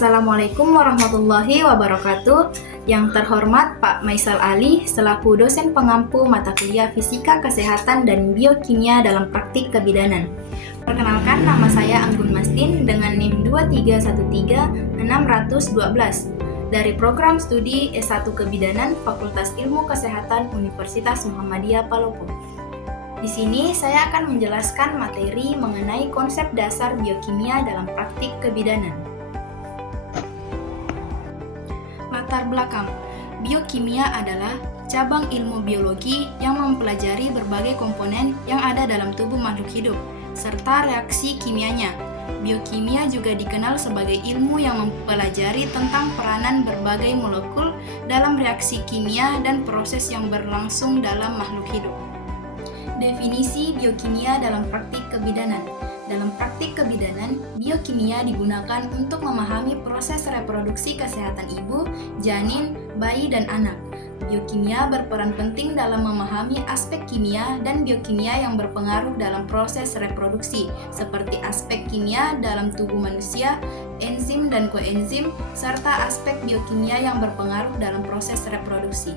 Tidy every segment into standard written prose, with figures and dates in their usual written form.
Assalamualaikum warahmatullahi wabarakatuh. Yang terhormat Pak Maisal Ali selaku dosen pengampu mata kuliah Fisika Kesehatan dan Biokimia dalam Praktik Kebidanan. Perkenalkan, nama saya Anggun Mastin dengan NIM 2313612 dari program studi S1 Kebidanan Fakultas Ilmu Kesehatan Universitas Muhammadiyah Palopo. Di sini saya akan menjelaskan materi mengenai konsep dasar biokimia dalam praktik kebidanan. Latar belakang, biokimia adalah cabang ilmu biologi yang mempelajari berbagai komponen yang ada dalam tubuh makhluk hidup, serta reaksi kimianya. Biokimia juga dikenal sebagai ilmu yang mempelajari tentang peranan berbagai molekul dalam reaksi kimia dan proses yang berlangsung dalam makhluk hidup. Definisi biokimia dalam praktik kebidanan. Dalam praktik kebidanan, biokimia digunakan untuk memahami proses reproduksi kesehatan ibu, janin, bayi, dan anak. Biokimia berperan penting dalam memahami aspek kimia dan biokimia yang berpengaruh dalam proses reproduksi, seperti aspek kimia dalam tubuh manusia, enzim dan koenzim, serta aspek biokimia yang berpengaruh dalam proses reproduksi.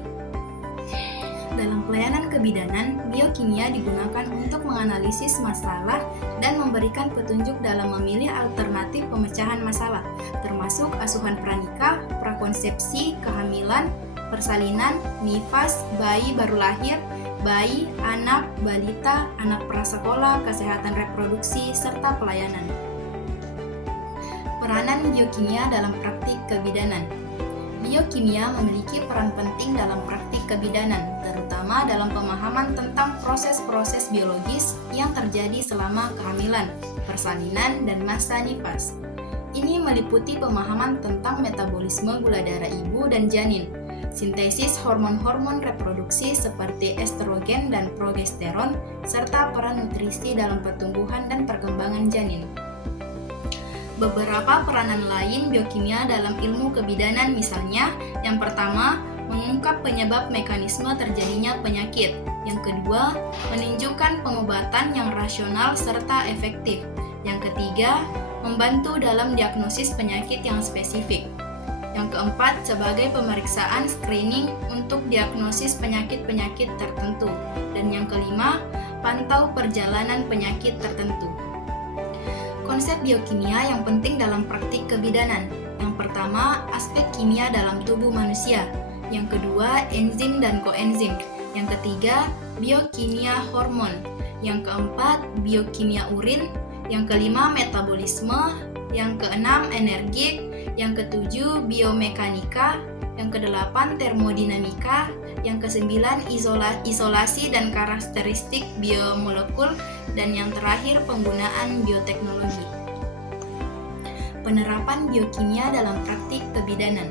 Dalam pelayanan kebidanan, biokimia digunakan untuk menganalisis masalah dan memberikan petunjuk dalam memilih alternatif pemecahan masalah, termasuk asuhan pranikah, prakonsepsi, kehamilan, persalinan, nifas, bayi baru lahir, bayi, anak, balita, anak prasekolah, kesehatan reproduksi, serta pelayanan. Peranan biokimia dalam praktik kebidanan. Biokimia memiliki peran penting dalam praktik kebidanan, terutama dalam pemahaman tentang proses-proses biologis yang terjadi selama kehamilan, persalinan, dan masa nifas. Ini meliputi pemahaman tentang metabolisme gula darah ibu dan janin, sintesis hormon-hormon reproduksi seperti estrogen dan progesteron, serta peran nutrisi dalam pertumbuhan dan perkembangan janin. Beberapa peranan lain biokimia dalam ilmu kebidanan misalnya, yang pertama, mengungkap penyebab mekanisme terjadinya penyakit. Yang kedua, menunjukkan pengobatan yang rasional serta efektif. Yang ketiga, membantu dalam diagnosis penyakit yang spesifik. Yang keempat, sebagai pemeriksaan screening untuk diagnosis penyakit-penyakit tertentu. Dan yang kelima, pantau perjalanan penyakit tertentu. Konsep biokimia yang penting dalam praktik kebidanan. Yang pertama, aspek kimia dalam tubuh manusia. Yang kedua, enzim dan koenzim. Yang ketiga, biokimia hormon. Yang keempat, biokimia urin. Yang kelima, metabolisme. Yang keenam, energi. Yang ketujuh, biomekanika. Yang kedelapan, termodinamika. Yang kesembilan, isolasi dan karakteristik biomolekul. Dan yang terakhir, penggunaan bioteknologi. Penerapan biokimia dalam praktik kebidanan.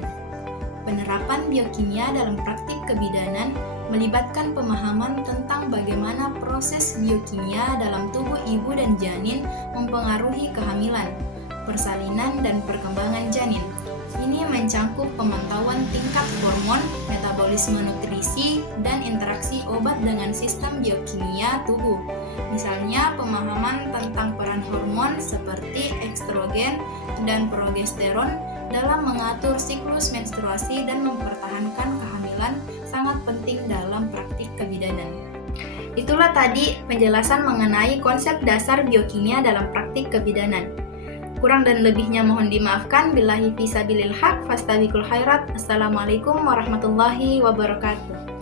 Penerapan biokimia dalam praktik kebidanan melibatkan pemahaman tentang bagaimana proses biokimia dalam tubuh ibu dan janin mempengaruhi kehamilan, persalinan, dan perkembangan janin. Ini mencangkup pemantauan tingkat hormon, metabolisme nutrisi, dan interaksi obat dengan sistem biokimia tubuh. Misalnya, pemahaman tentang peran hormon seperti estrogen dan progesteron dalam mengatur siklus menstruasi dan mempertahankan kehamilan sangat penting dalam praktik kebidanan. Itulah tadi penjelasan mengenai konsep dasar biokimia dalam praktik kebidanan. Kurang dan lebihnya mohon dimaafkan. Billahi fisabilil haq, fastabiqul khairat. Assalamualaikum warahmatullahi wabarakatuh.